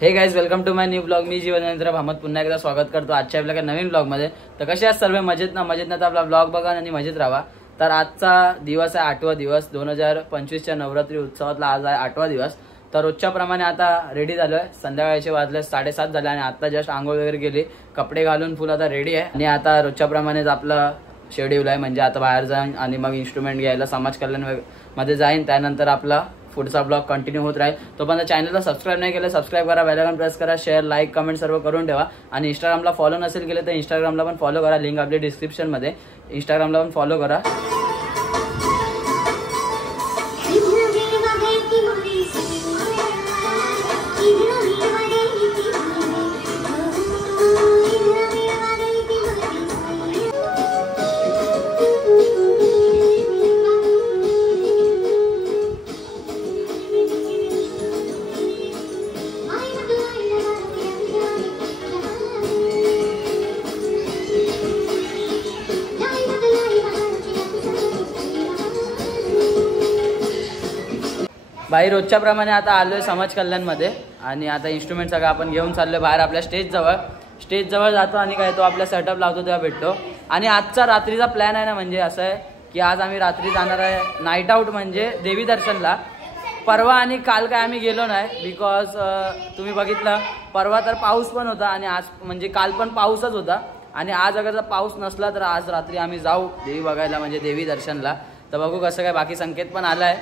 हे guys, welcome to my new blog. मी जीवनेंद्र भामत पुन्हा एकदा स्वागत करतो आजच्या आपल्या नवीन ब्लॉग मध्ये. तर कसे आहात सर्व? मजेत ना तर आपला ब्लॉग बघा आणि मजेत राहा. तर आजचा दिवस आहे 8वा दिवस 2025च्या नवरात्री उत्सवातला. आज आहे 8वा दिवस. तर रोजच्या प्रमाणे आता रेडी झालोय. संध्याकाळचे वाजले 7:30 झाले आणि आता जस्ट आंघोळ वगैरे केली, कपडे घालून फुल आता रेडी आहे. आणि आता रोजच्या प्रमाणेच आपला शेड्यूल आहे, म्हणजे आता बाहेर जाईन आणि मग इन्स्ट्रुमेंट घ्यायला समाज कल्याण मध्ये जाईन. त्यानंतर आपला पुढचा ब्लॉग कंटिन्यू होत राहील. तोपर्यंत चॅनलला सबस्क्राईब नाही केलं सबस्क्राईब करा, बेल आयकॉन प्रेस करा, शेअर लाईक कमेंट सर्व करून ठेवा. आणि इंस्टाग्रामला फॉलो नसेल केलं तर इंस्टाग्रामला पण फॉलो करा, लिंक आपली डिस्क्रिप्शन मध्ये. इंस्टाग्रामला पण फॉलो करा. बाई रोजच्या प्रमाणे आता आलोय समाज कल्याण मध्ये आणि आता इन्स्ट्रुमेंट सगळं आपण घेऊन चाललोय बाहेर आपल्या स्टेज जवळ जातो आणि काय तो आपला सेटअप लावतो तेव्हा भेटतो. आणि आजचा रात्रीचा प्लॅन आहे ना, म्हणजे असं आहे की आज आम्ही रात्री जाणार आहे नाईट आउट, म्हणजे देवी दर्शनला. परवा आणि काल काय आम्ही गेलो नाही, बिकॉज तुम्ही बघितलं परवा तर पाऊस पण होता आणि आज म्हणजे काल पण पाऊसच होता. आणि आज अगर पाऊस नसला तर आज रात्री आम्ही जाऊ देवी बघायला, म्हणजे देवी दर्शनला. तर बघू कसं काय. बाकी संकेत पण आलाय.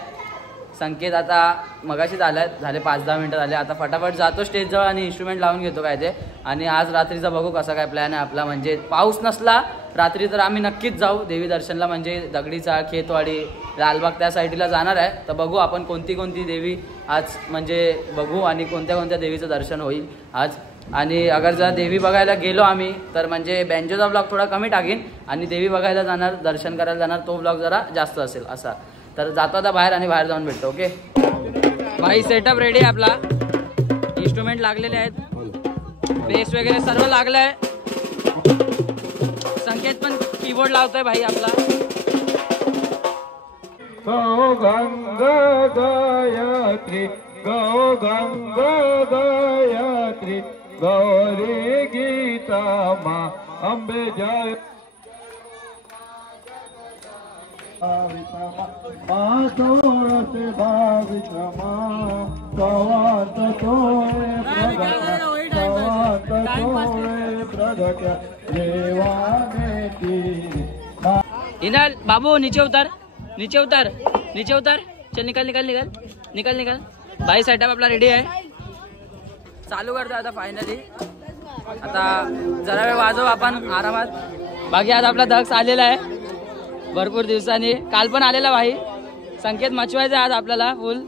संकेत आता मगाशीच आलाय, झाले 5-10 मिनिटं झाले. आता फटाफट जातो स्टेज जवळ आणि इन्स्ट्रुमेंट लावून घेतो काय ते. आणि आज रात्रीचा बघू कसा काय प्लॅन आहे आपला. म्हणजे पाऊस नसला रात्री तर आम्ही नक्कीच जाऊ देवी दर्शनला, म्हणजे दगडीचा खेतवाडी लालबाग त्या साईडला जाणार आहे. तर बघू आपण कोणती कोणती देवी आज म्हणजे बघू आणि कोणत्या कोणत्या देवीचं दर्शन होईल आज. आणि अगर जर देवी बघायला गेलो आम्ही तर म्हणजे बँजोचा ब्लॉग थोडा कमी टाकीन आणि देवी बघायला जाणार दर्शन करायला जाणार तो ब्लॉग जरा जास्त असेल असा. तर जातो आता बाहेर आणि बाहेर जाऊन भेटतो. ओके भाई, सेटअप रेडी आहे आपला. इन्स्ट्रुमेंट लागलेले आहेत, बेस वगैरे सर्व लागलं आहे. संकेत पण कीबोर्ड लावतोय भाई आपला. गौ गंगा गायत्री गौ गंगा गायत्री गौरी गीता माँ अम्बे जय मातोरते भावितमा कवात तोरे प्रगट देवाने की. इनाल बाबू नीचे उतर चल निकल. भाई सेटअप आपला रेडी आहे, चालू करतो आता फायनली. आता जरा वेळ वाजव आपण आरामात. बाकी आज आपला दक्ष आलेला आहे भरपूर दिवसांनी, काल पण आलेला भाई. संकेत मचवायचा आज आपल्याला फुल.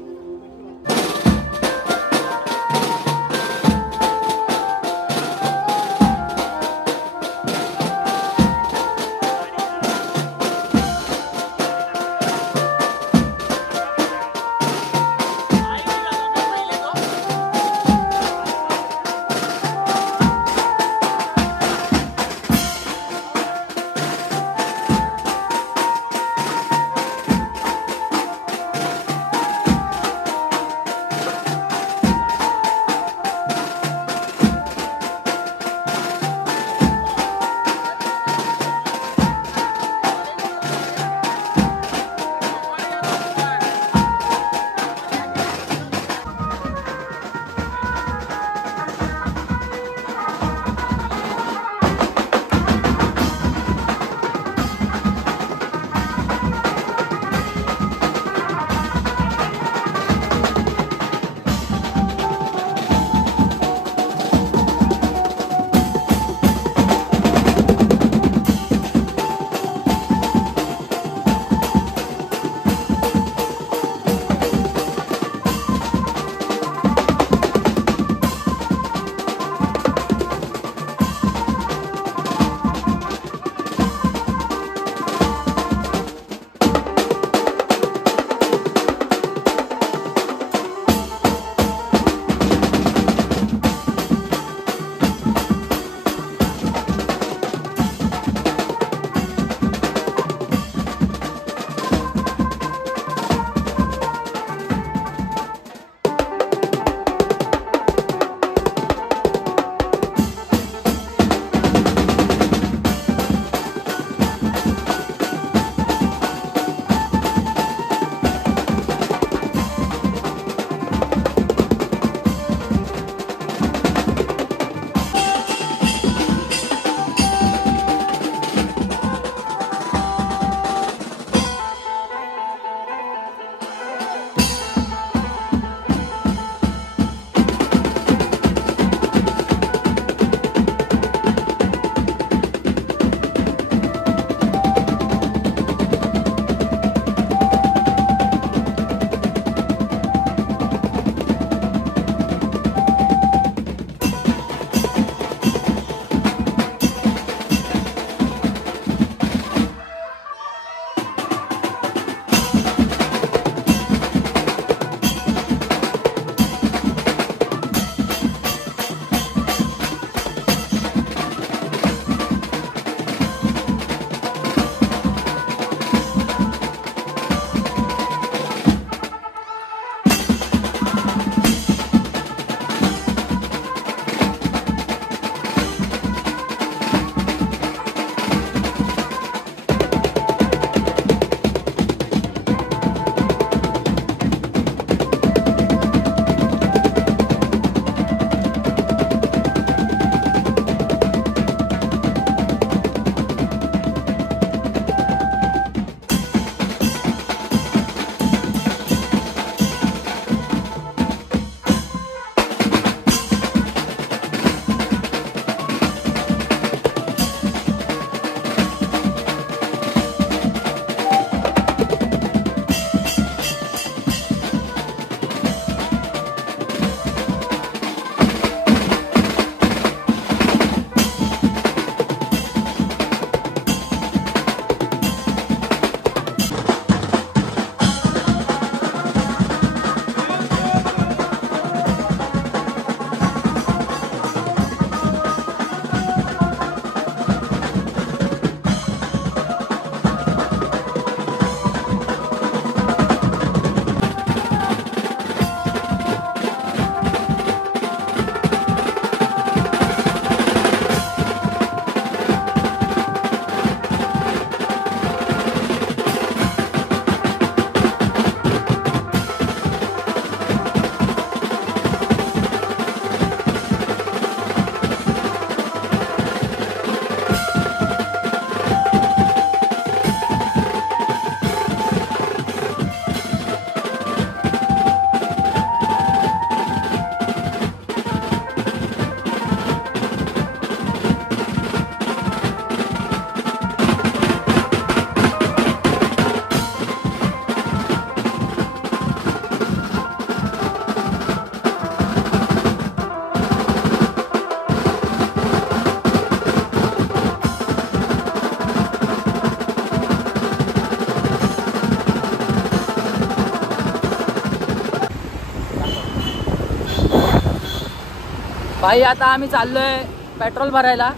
भाई आता आम्ही चाललोय पेट्रोल भरायला.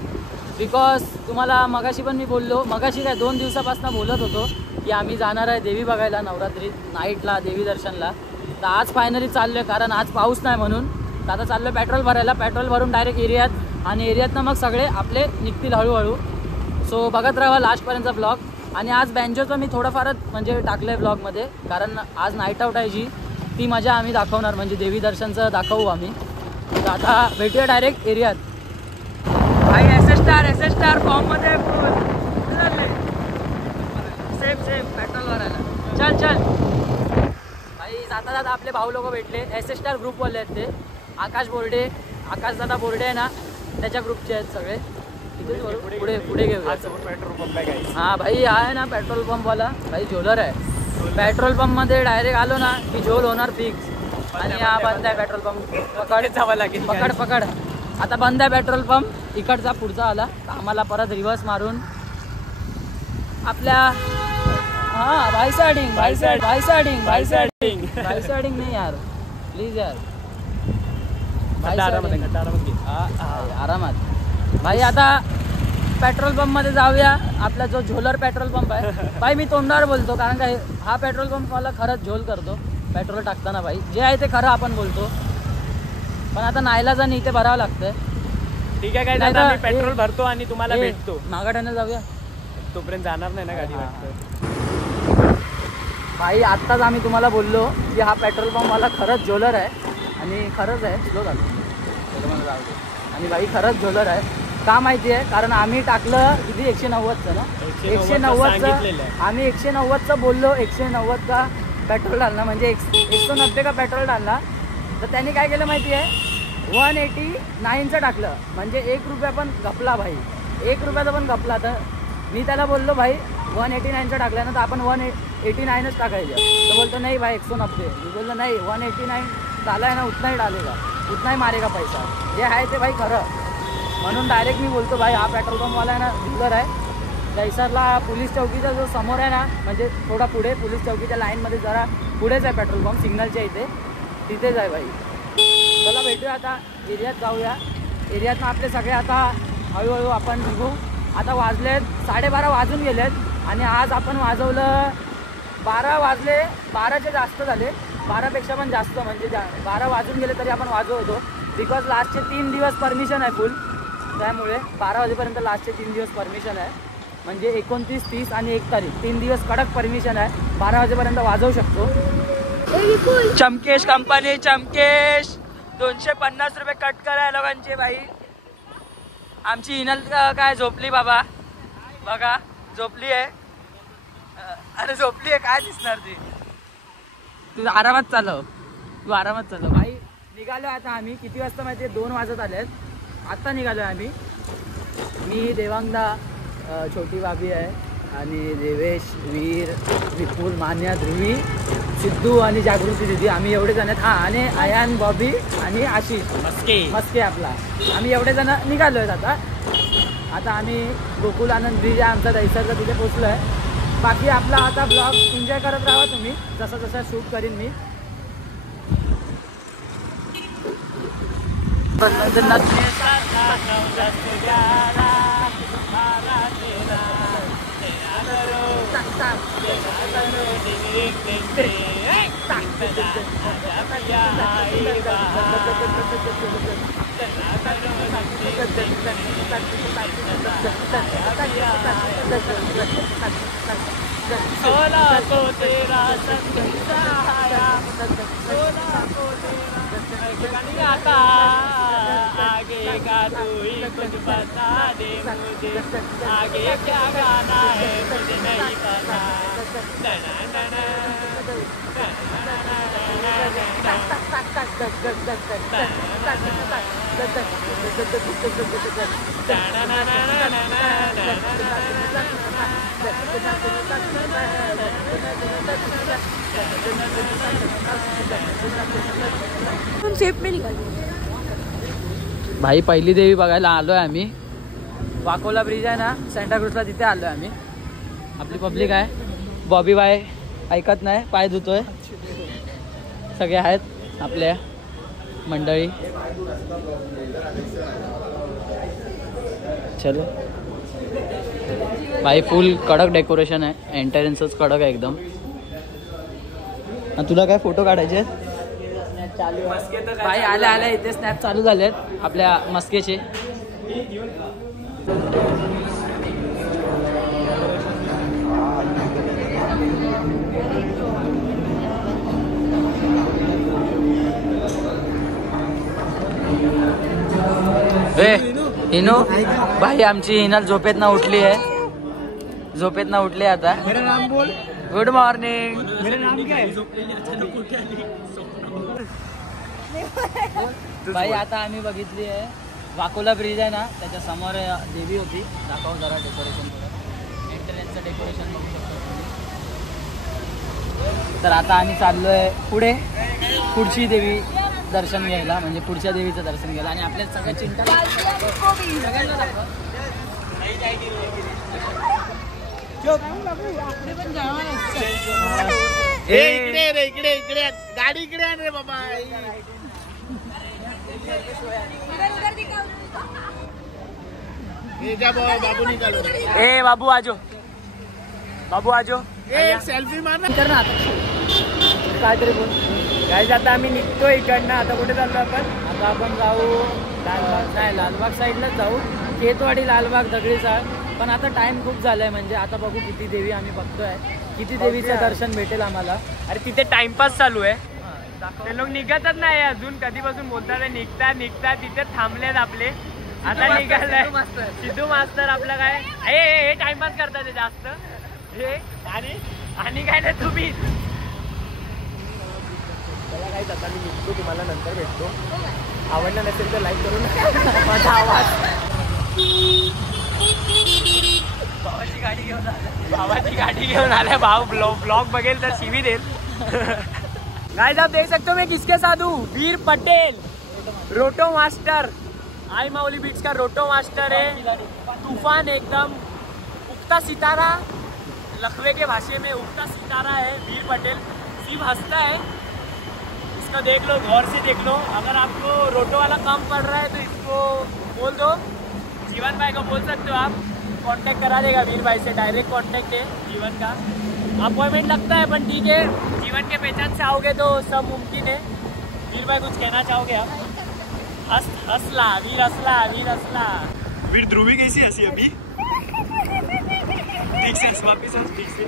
बिकॉज तुम्हाला मगाशी पण मी बोललो, मगाशी काय 2 दिवसापासून बोलत होतो की आम्ही जाणार आहे देवी बघायला नवरात्रीत नाईटला देवी दर्शनला. तर आज फायनली चाललोय कारण आज पाऊस नाही म्हणून. तर आता चाललोय पेट्रोल भरायला. पेट्रोल भरून डायरेक्ट एरियात आणि एरियातनं मग सगळे आपले निघतील हळूहळू. सो बघत राहा लास्टपर्यंतचा ब्लॉग. आणि आज बँजोचं मी थोडंफारच म्हणजे टाकलं आहे ब्लॉगमध्ये कारण आज नाईट आऊट आहे जी ती मजा आम्ही दाखवणार म्हणजे देवी दर्शनचं दाखवू आम्ही. तर आता भेटूया डायरेक्ट एरियात. भाई एस एस स्टार फॉर्ममध्ये सेम पेट्रोल भरायला चल. भाई जाता जाता आपले भाऊ लोक भेटले. एस एस स्टार ग्रुपवाले आहेत ते. आकाशदादा बोर्डे आहे ना त्याच्या ग्रुपचे आहेत सगळे. पुढे घेऊया पेट्रोल पंप आहे. हां भाई आहे ना पेट्रोल पंपवाला भाई झोलर आहे. पेट्रोल पंपमध्ये डायरेक्ट आलो ना की झोल होणार फिक्स. आणि हा बंद आहे पेट्रोल पंप. पकड जावं लागेल. पकड आता बंद आहे पेट्रोल पंप. इकडचा पुढचा आला तर आम्हाला परत रिव्हर्स मारून आपल्या हां भाई सायडिंग नाही यार प्लीज यार आरामात. भाई आता पेट्रोल पंपमध्ये जाऊया. आपला जो झोलर पेट्रोल पंप आहे भाई मी तोंडावर बोलतो कारण काय हा पेट्रोल पंप मला खरंच झोल करतो पेट्रोल टाकताना. भाई जे आहे ते खरं आपण बोलतो पण आता नाईलाज आणि इथे भरावं लागतंय. ठीक आहे काय झालं पेट्रोल भरतो आणि तुम्हाला भेटतो. नागाठाण्याला जाऊया तोपर्यंत जाणार नाही ना गाडी वाटतं. भाई आत्ताच आम्ही तुम्हाला बोललो की हा पेट्रोल पंप मला खरंच झोलर आहे आणि खरंच आहे स्लो झालं. आणि भाई खरंच झोलर आहे का माहिती आहे कारण आम्ही टाकलं किती 190चं ना 190चं आम्ही 190चं बोललो. 190 पेट्रोल डालना म्हणजे 190 का पेट्रोल डालना. तर त्यांनी काय केलं माहिती आहे 189चं टाकलं म्हणजे 1 रुपया पण घपला भाई. 1 रुपयाचा पण घपला. तर मी त्याला बोललो भाई 189चं टाकलं ना तर आपण 189च टाकायचं. तर बोलतो नाही भाई 190. मी बोललो नाही 189 डाला आहे ना उतना ही डालेगा उतना ही मारेगा पैसा. जे आहे ते भाई खरं म्हणून डायरेक्ट मी बोलतो भाई हा पेट्रोल पंपवाला आहे ना डीलर आहे. दहिसरला पोलीस चौकीचा जो समोर आहे ना म्हणजे थोडा पुढे पोलीस चौकीच्या लाईनमध्ये जरा पुढेच आहे पेट्रोल पंप सिग्नलच्या इथे तिथेच आहे भाई. चला भेटूया आता एरियात जाऊया. एरियातनं आपले सगळे आता हळूहळू आपण निघू. आता वाजलेत 12:30 वाजून गेलेत आणि आज आपण वाजवलं 12 वाजले 12चे जास्त झाले 12पेक्षा पण जास्त म्हणजे 12 वाजून गेले तरी आपण वाजवतो. बिकॉज लास्टचे 3 दिवस परमिशन आहे फुल त्यामुळे 12 वाजेपर्यंत लास्टचे 3 दिवस परमिशन आहे म्हणजे 29, 30 आणि 1 तारीख 3 दिवस कडक परमिशन आहे. 12 वाजेपर्यंत वाजवू शकतो. चमकेश कंपनी चमकेश 250 रुपये कट करा लोकांचे भाई. आमची हिनल काय झोपली बाबा बघा झोपली आहे. अरे झोपली आहे काय दिसणार ती. तू आरामात चालव भाई. निघालो आता आम्ही किती वाजता माहिती आहे 2 वाजत आलेत. आत्ता निघालो आम्ही. मी देवांगदा छोटी बाबी आहे आणि देवेश वीर विपुल मान्या ध्रुवी सिद्धू आणि जागृती दिदी आम्ही एवढे जण आहेत. हां आणि आयान बॉबी आणि आशिष मस्के आपला आम्ही एवढे जण निघालो आहेत. आता आम्ही गोकुल आनंद ब्रिज आमचा दहिसरचा तिथे पोचलो आहे. बाकी आपला आता ब्लॉग एन्जॉय करत राहा तुम्ही जसं जसं शूट करीन मी. सोना को तेरा संग आया सोना को तेरा आता आगे का तू ही कुछ बता दे मुझे आगे क्या गाना है मुझे नहीं पता. भाई पहिली देवी बघायला आलोय आम्ही. वाकोला ब्रिज आहे ना सेंटाक्रूजला तिथे आलोय आम्ही. आपली पब्लिक आहे. बॉबी बाय ऐकत नाही पाय धुतोय. सगळे आहेत आपल्या मंडळी. चलो भाई, फुल कडक डेकोरेशन आहे. एंट्रन्सच कडक आहे एकदम. तुला काय फोटो काढायचे भाई? आल्या आल्या इथे स्नॅप चालू झालेत आपल्या मस्केचे. हिनू भाई, आमची हिनल झोपेत ना उठली आहे. झोपेत ना उठली आता. मेरा नाम बोल. Good morning. मेरा नाम क्या है भाई? आता आम्ही बघितली आहे वाकोला ब्रिज आहे ना, त्याच्या समोर देवी होती. दाखव जरा डेकोरेशन. एंट्रन्सचं डेकोरेशन बघू शकतो. तर आता आम्ही चाललोय पुढे, पुढची देवी दर्शन घ्यायला, म्हणजे पुढच्या देवीचं दर्शन घ्यायला. आणि आपल्या सगळ्या चिंता इकडे इकडे इकडे गाडी इकडे आण रे बाबा. बाबू निकालो. ए बाबू आजो, बाबू आजो. एक सेल्फी मारना. कर ना काहीतरी बोल. गाईज आता आम्ही निघतो इकडनं. आता कुठे चाललो आपण? आता आपण जाऊ लालबाग. नाही, लालबाग साईडलाच जाऊ. केतवाडी, लालबाग, दगडीचाळ. पण आता टाइम खूप झालाय. म्हणजे आता बघू किती देवी आम्ही बघतोय, किती देवीचं दर्शन भेटेल आम्हाला. अरे तिथे टाइमपास चालू आहे. ते लोक निघतच नाही अजून. कधीपासून बोलतात निघतात निघतात. तिथे थांबलेत आपले. आता निघालाय सिद्धू मास्तर. आपलं काय हे टाइमपास करतात ते जास्त हे. आणि काय नाही तुम्ही त्याला काय. आता मी निघतो, तुम्हाला नंतर भेटतो. आवडलं नसेल तर लाईक करून माझा आवाज. भावाची गाड़ी घेऊन आलाय. भाव ब्लॉग बघेल तर शिवी देल. गाइस आप देख सकते हो मैं किसके साथ हूँ. वीर पटेल, रोटो मास्टर. आई माउली बीट्स का रोटो मास्टर है. तूफान एकदम उगता सितारा. लखवे के भाषे में उगता सितारा है वीर पटेल. सिर्फ हंसता है. इसको देख लो, गौर से देख लो. अगर आपको रोटो वाला काम पड़ रहा है तो इसको बोल दो. जीवन भाई को बोल सकते हो आप. कांटेक्ट करा देगा वीर भाई से. डायरेक्ट कांटेक्ट है जीवन का. अपॉइंटमेंट लगता है पण ठीक है. जीवन के पहचान से आओगे तो सब मुमकिन है. वीर भाई कुछ कहना चाहोगे आप? हंसला वीर, हंसला वीर, हंसला वीर. ध्रुवी कैसी हंसी अभी? ठीक से हंस, वापिस हंस ठीक से.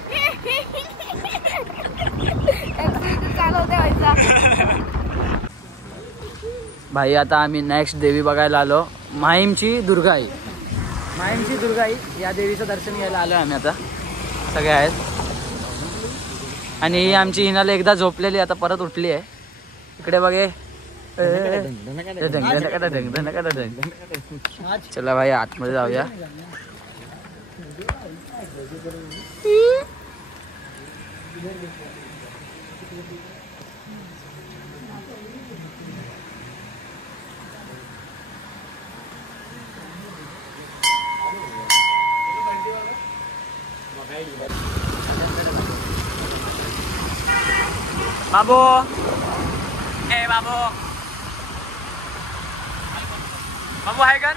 भाई आता आम्ही नेक्स्ट देवी बघायला आलो. माहीमची दुर्गाई. माहीमची दुर्गाई या देवीचं दर्शन घ्यायला आलो आम्ही. आता सगळे आहेत. आणि ही आमची हिनाला एकदा झोपलेली, आता परत उठली आहे. इकडे बघे. चला भाई आतमध्ये जाऊया. बाबू, ए बाबू, बाबू आहे का?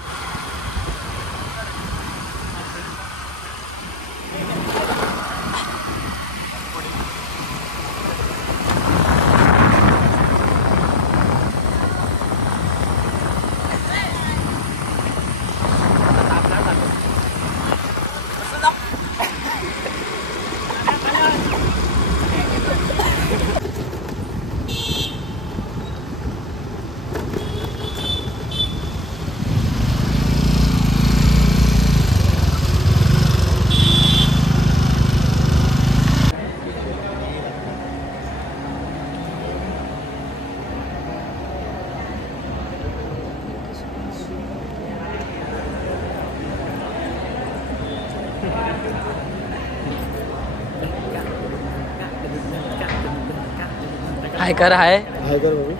हाय कर, हाय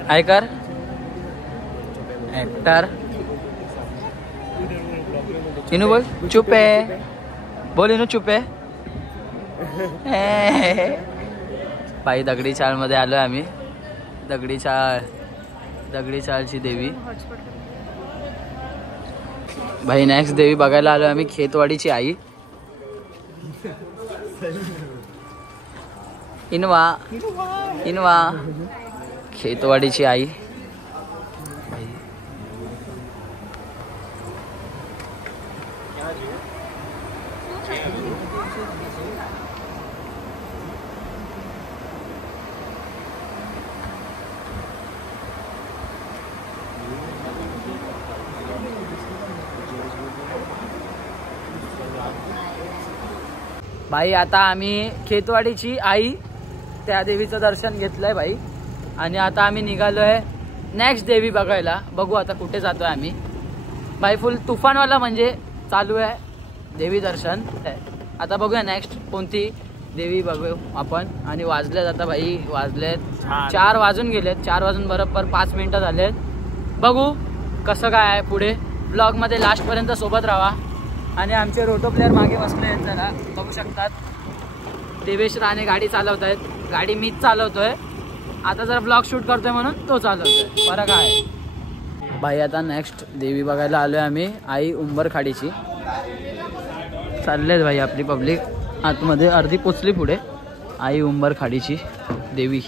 हाय कर. एक्टर इनू बोल. चुप आहे. बोल इनू चुप आहे. बाई दगडी चाळ मध्ये आलोय आम्ही. दगडी चाळ दगडी चाळची देवी. भाई नेक्स्ट देवी बघायला आलो आम्ही खेतवाडीची आई. इनवा इनवा खेतवाडीची आई. भाई आता आम्ही खेतवाडीची आई त्या देवीचं दर्शन घेतलंय भाई. आणि आता आम्ही निघालोय नेक्स्ट देवी बघायला. बघू आता कुठे जातोय आम्ही. भाई फुल तुफानवाला म्हणजे चालू आहे देवी दर्शन. आता बघूया नेक्स्ट कोणती देवी बघू आपण. आणि वाजलेत आता भाई, वाजलेत 4 वाजून गेलेत. 4 वाजून बरोबर 5 मिनिटं झालेत. बघू कसं काय आहे पुढे. ब्लॉगमध्ये लास्टपर्यंत सोबत राहा. आणि आमचे रोटो प्लेअर मागे बसले आहेत जरा बघू शकतात. देवेश राणे गाडी चालवत आहेत. गाडी मीच चालवतोय आता. जरा ब्लॉग शूट करतोय म्हणून तो चालवतोय. फरक आहे भाई. आता नेक्स्ट देवी बघायला आलोय आम्ही आई उंबरखाडीची. चाललेत भाई आपली पब्लिक आतमध्ये. अर्धी पोचली पुढे. आई उंबरखाडीची देवी.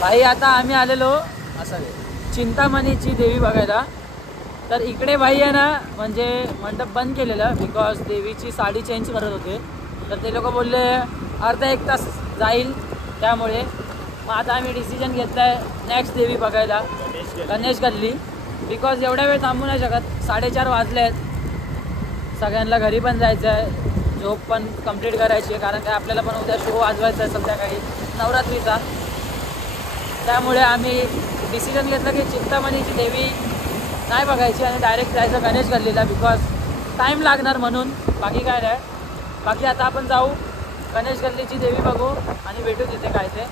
भाई आता आम्ही आलेलो असं चिंतामणीची देवी बघायला. तर इकडे भाई आहे ना म्हणजे मंडप बंद केलेलं बिकॉज देवीची साडी चेंज करत होते. तर ते लोक बोलले अर्धा 1 तास जाईल त्यामुळे. मग आता आम्ही डिसिजन घेतला आहे नेक्स्ट देवी बघायला गणेश गल्ली. बिकॉज एवढ्या वेळ थांबू नाही शकत. 4:30 वाजले आहेत. सगळ्यांना घरी पण जायचं आहे. झोप पण कंप्लीट करायची आहे कारण काय आपल्याला पण उद्या शो वाजवायचा आहे संध्याकाळी नवरात्रीचा. त्यामुळे आम्ही डिसिजन घेतलं की चिंतामणीची देवी नाही बघायची आणि डायरेक्ट जायचं गणेश गल्लीला. बिकॉज टाईम लागणार म्हणून. बाकी काय नाही. बाकी आता आपण जाऊ गणेश गल्लीची देवी बघू आणि भेटू तिथे काय ते.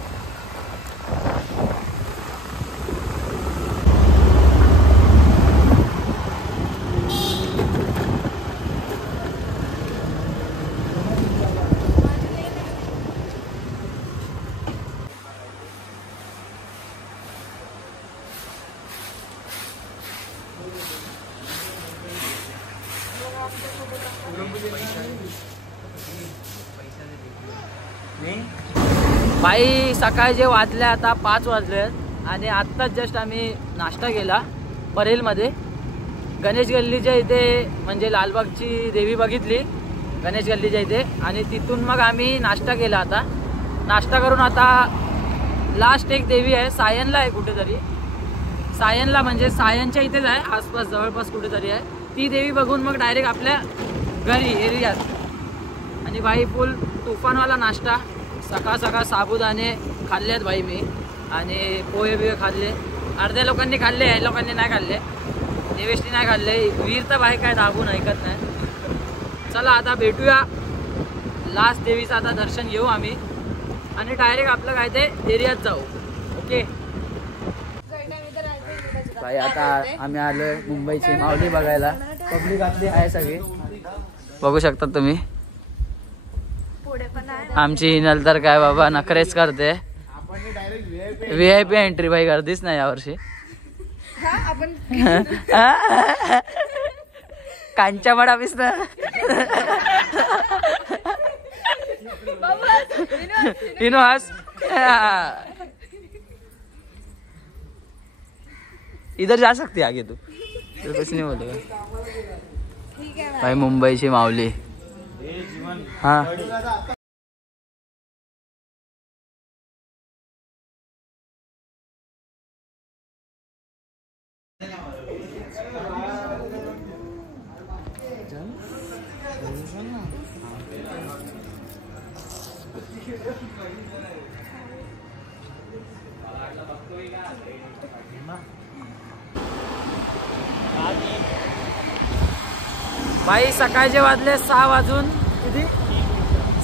भाई सकाळचे वाजले आता 5 वाजले आणि आत्ताच जस्ट आम्ही नाश्ता केला परेलमध्ये. गणेश गल्लीच्या इथे म्हणजे लालबागची देवी बघितली गणेश गल्लीच्या इथे. आणि तिथून मग आम्ही नाश्ता केला. आता नाश्ता करून आता लास्ट एक देवी आहे सायनला आहे कुठेतरी. सायनला म्हणजे सायनच्या इथेच आहे आसपास जवळपास कुठेतरी आहे. ती देवी बघून मग डायरेक्ट आपल्या घरी एरियात. आणि भाई फुल तुफानवाला नाश्ता. सकाळ सकाळ साबुदाणे खाल्लेत भाई मी. आणि पोहे बिहे खाल्ले. अर्ध्या लोकांनी खाल्ले या लोकांनी नाही खाल्ले. देवेशनी नाही खाल्ले. वीर तर भाई काय दाबून ऐकत नाही. चला आता भेटूया लास्ट देवीचं आता दर्शन घेऊ आम्ही आणि डायरेक्ट आपलं काय ते एरियात जाऊ. ओके भाई. आता आम्ही आलोय मुंबईची माऊली बघायला. पब्लिक आपली आहे सगळी बघू शकता तुम्ही. आमची हिनल तर काय बाबा नखरेच करते. VIP एंट्री भाई गर्दीच नाही यावर्षी. कांच्या मडा ना इनोहास इधर जा सकती आगे तू. कुछ नहीं बोलेगा भाई. मुंबईची माऊली. हाँ भाई सकाळचे वाजले 6 वाजून किती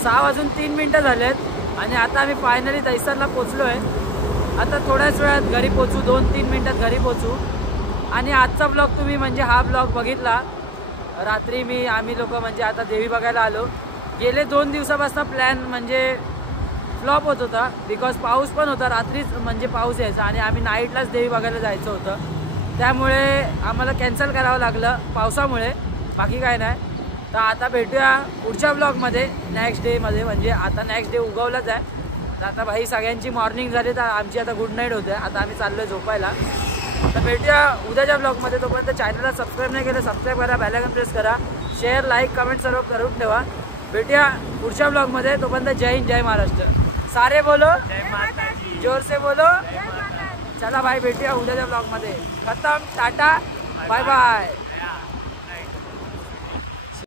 6 वाजून 3 मिनिटं झालेत आणि आता आम्ही फायनली दहिसरला पोचलो आहे. आता थोड्याच वेळात घरी पोचू. 2-3 मिनिटात घरी पोचू. आणि आजचा ब्लॉग तुम्ही म्हणजे हा ब्लॉग बघितला रात्री आम्ही लोक म्हणजे आता देवी बघायला आलो. गेले 2 दिवसापासून प्लॅन म्हणजे फ्लॉप होत होता बिकॉज पाऊस पण होता. रात्रीच म्हणजे पाऊस यायचा आणि आम्ही नाईटलाच देवी बघायला जायचं होतं. त्यामुळे आम्हाला कॅन्सल करावं लागलं पावसामुळे, बाकी काय नाही. तर आता भेटूया पुढच्या ब्लॉगमध्ये नेक्स्ट डेमध्ये. म्हणजे आता नेक्स्ट डे उगवलाच आहे. तर आता भाई सगळ्यांची मॉर्निंग झाली तर आमची आता गुड नाईट होते. आता आम्ही चाललो आहे झोपायला. तर भेटूया उद्याच्या ब्लॉगमध्ये. तोपर्यंत चॅनलला सबस्क्राईब नाही केलं सबस्क्राईब करा, बेल आयकॉन प्रेस करा, शेअर लाईक कमेंट सर्व करून ठेवा. भेटूया पुढच्या ब्लॉगमध्ये. तोपर्यंत जय हिंद जय महाराष्ट्र. सारे बोलो जय माताजी. जोर से बोलो. चला भाई भेटूया उद्याच्या ब्लॉगमध्ये. खतम. Tata bye bye.